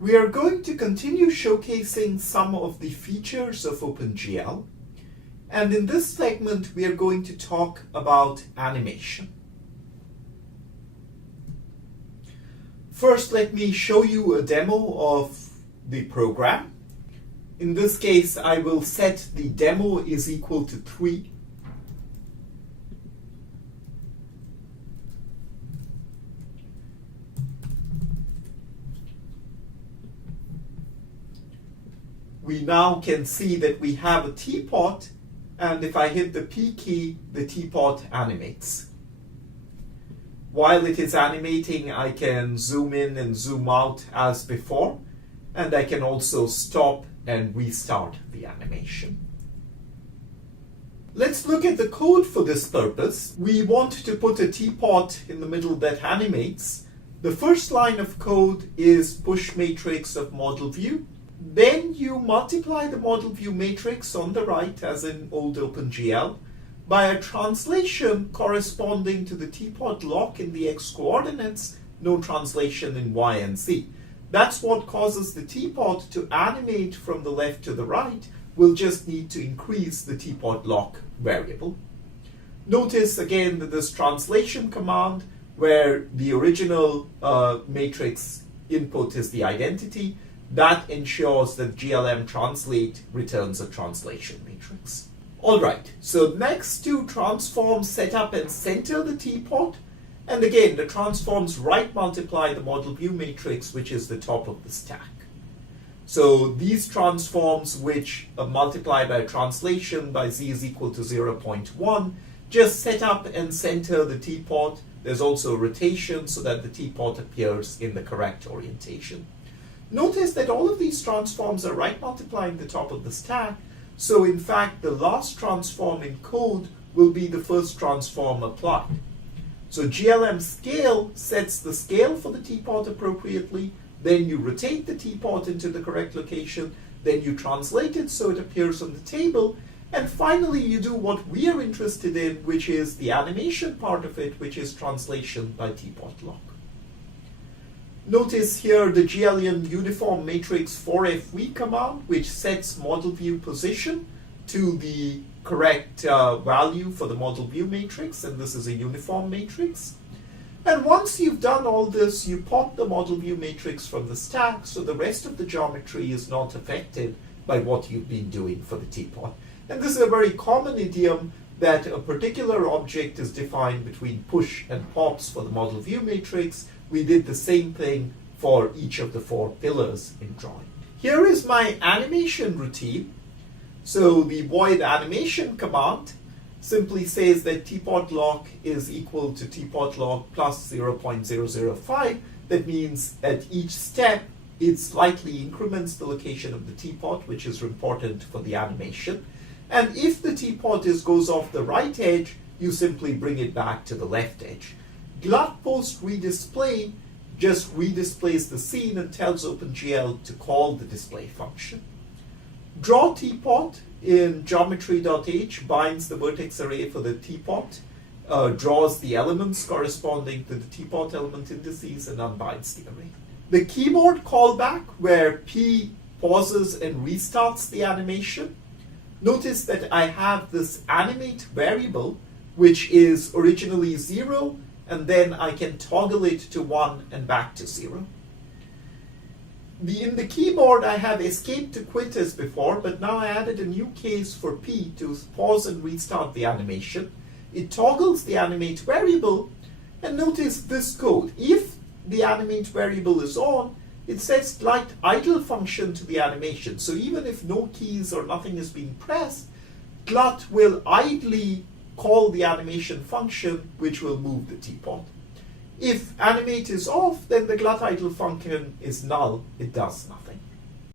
We are going to continue showcasing some of the features of OpenGL, and in this segment we are going to talk about animation. First, let me show you a demo of the program. In this case, I will set the demo is equal to 3. We now can see that we have a teapot, and if I hit the P key, the teapot animates. While it is animating, I can zoom in and zoom out as before, and I can also stop and restart the animation. Let's look at the code for this purpose. We want to put a teapot in the middle that animates. The first line of code is push matrix of model view. Then you multiply the model view matrix on the right, as in old OpenGL, by a translation corresponding to the teapot lock in the x coordinates, no translation in y and z. That's what causes the teapot to animate from the left to the right. We'll just need to increase the teapot lock variable. Notice again that this translation command, where the original matrix input is the identity, that ensures that GLM translate returns a translation matrix. Alright, so next two transforms set up and center the teapot. And again, the transforms right multiply the model view matrix, which is the top of the stack. So these transforms, which multiply by translation by z is equal to 0.1, just set up and center the teapot. There's also a rotation so that the teapot appears in the correct orientation. Notice that all of these transforms are right multiplying the top of the stack, so in fact the last transform in code will be the first transform applied. So GLM scale sets the scale for the teapot appropriately, then you rotate the teapot into the correct location, then you translate it so it appears on the table, and finally you do what we are interested in, which is the animation part of it, which is translation by teapot lock. Notice here the GLM uniform matrix 4FV command, which sets model view position to the correct value for the model view matrix, and this is a uniform matrix. And once you've done all this, you pop the model view matrix from the stack, so the rest of the geometry is not affected by what you've been doing for the teapot. And this is a very common idiom that a particular object is defined between push and pops for the model view matrix. We did the same thing for each of the 4 pillars in drawing. Here is my animation routine. So the void animation command simply says that teapot lock is equal to teapot lock plus 0.005. That means at each step, it slightly increments the location of the teapot, which is important for the animation. And if the teapot goes off the right edge, you simply bring it back to the left edge. Glut post redisplay just redisplays the scene and tells OpenGL to call the display function. Draw teapot in geometry.h binds the vertex array for the teapot, draws the elements corresponding to the teapot element indices, and unbinds the array. The keyboard callback, where P pauses and restarts the animation. Notice that I have this animate variable, which is originally 0, and then I can toggle it to 1 and back to 0. In the keyboard, I have escape to quit as before, but now I added a new case for P to pause and restart the animation. It toggles the animate variable, and notice this code. If the animate variable is on, it sets light idle function to the animation. So even if no keys or nothing is being pressed, glut will idly call the animation function, which will move the teapot. If animate is off, then the glut idle function is null. It does nothing.